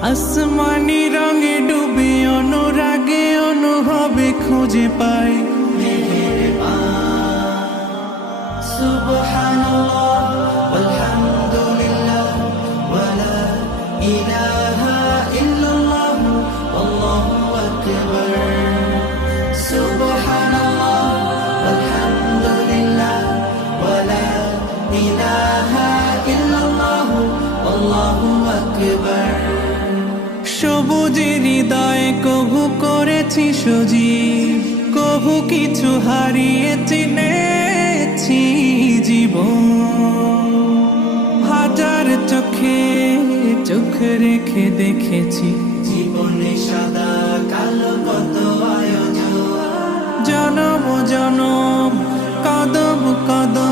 আসমানি রঙে ডুবে অনুরাগে অনুভবে খুঁজে পাই সুবহানাল্লাহ ওয়ালহামদুলিল্লাহ ওয়ালা ইলাহা ইল্লাল্লাহ আল্লাহু আকবার সুবহানাল্লাহ ওয়ালহামদুলিল্লাহ ওয়ালা ইলাহা ইল্লাল্লাহ আল্লাহু আকবার সবুজের হৃদয়ে কভু করেছি সজীব কভু কিছু হারিয়ে চিনেছি জীবন হাজার চোখে চোখ রেখে দেখেছি জীবনে সাদা কালো কত আয়োজন জনম জনম কদম কদম